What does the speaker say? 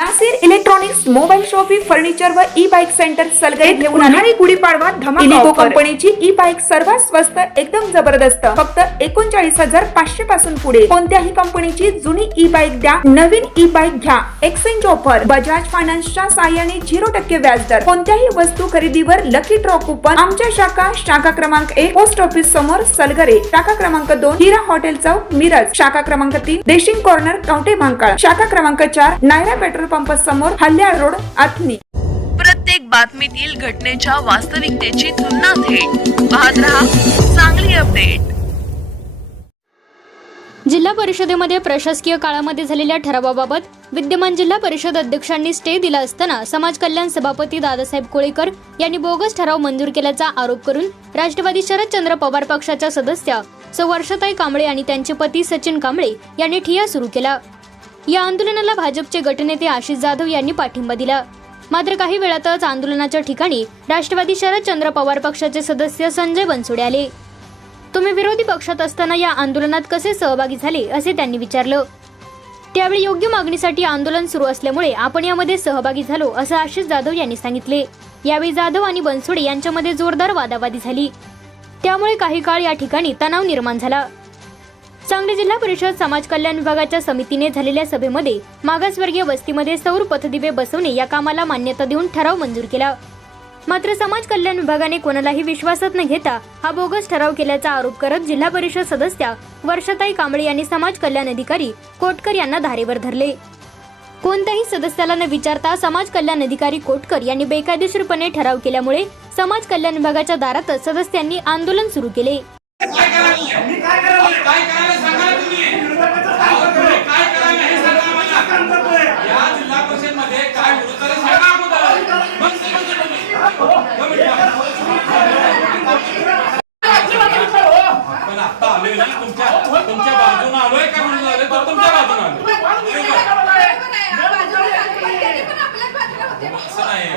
Nasir electronics mobile shoppe furniture व e bike centre Salgare घेऊन आली गुढीपाडवा धमाका इलिको कंपनीची ई बाईक सर्वात स्वस्त एकदम जबरदस्त फक्त 39,500 पासून पुढे कोणत्याही कंपनीची जुनी ई बाईक द्या नवीन ई बाईक घ्या एक्सचेंज ऑफर बजाज फायनान्सच्या साहाय्याने 0% व्याजदर कोणत्याही वस्तू खरेदीवर लकी ड्रॉ कुपन आमच्या शाखा क्रमांक 1 पोस्ट ऑफिस समोर सलगरे शाखा क्रमांक 2 हिरा हॉटेल चौक मिरज शाखा क्रमांक 3 देशिंग कॉर्नर कवठे महांकाळ शाखा क्रमांक 4 नायरा पेट्रोल पंप समोर हल्याळ रोड आथनी। प्रत्येक बातमीतील घटनेच्या वास्तविकतेची तुलना थेट पाहत रहा चांगली अपडेट। जिल्हा परिषदेमध्ये प्रशासकीय काळामध्ये झालेल्या ठरावाबाबत विद्यमान जिल्हा परिषद अध्यक्षांनी स्टे दिला असताना समाज कल्याण सभापती दादासाहेब कोळेकर यांनी बोगस ठराव मंजूर केल्याचा आरोप करून राष्ट्रवादी शरदचंद्र पवार पक्षाच्या सदस्या सौ वर्षाताई कांबळे आणि त्यांचे पती सचिन कांबळे यांनी ठिय्या सुरू केला। या आंदोलनाला भाजपचे गटनेते आशिष जाधव यांनी पाठिंबा दिला। मात्र काही वेळातच आंदोलनाच्या ठिकाणी राष्ट्रवादी शरदचंद्र पवार पक्षाचे सदस्य संजय बनसोडे आले। तुम्ही विरोधी पक्षात असताना या आंदोलनात कसे सहभागी झाले असे त्यांनी विचारलं। त्यावेळी योग्य मागणीसाठी आंदोलन सुरू असल्यामुळे आपण यामध्ये सहभागी झालो असं आशिष जाधव यांनी सांगितले। यावेळी जाधव आणि बनसोडे यांच्यामध्ये जोरदार वादावादी झाली, त्यामुळे काही काळ या ठिकाणी तणाव निर्माण झाला। सांगली जिल्हा परिषद समाज कल्याण विभागाच्या समितीने झालेल्या सभेमध्ये मागासवर्गीय वस्तीमध्ये सौर पथदिवे बसवणे या कामाला मान्यता देऊन ठराव मंजूर केला। मात्र समाज कल्याण विभागाने कोणालाही विश्वासात न घेता हा बोगस ठराव केल्याचा आरोप करत जिल्हा परिषद सदस्या वर्षाताई कांबळे यांनी समाज कल्याण अधिकारी कोटकर यांना धारेवर धरले। कोणत्याही सदस्याला न विचारता समाज कल्याण अधिकारी कोटकर यांनी बेकायदेशीरपणे ठराव केल्यामुळे समाज कल्याण विभागाच्या दारातच सदस्यांनी आंदोलन सुरू केले। तुमच्या बाजूने आलोय का म्हणून आलोय तर तुमच्या बाजूने आलोय असं नाही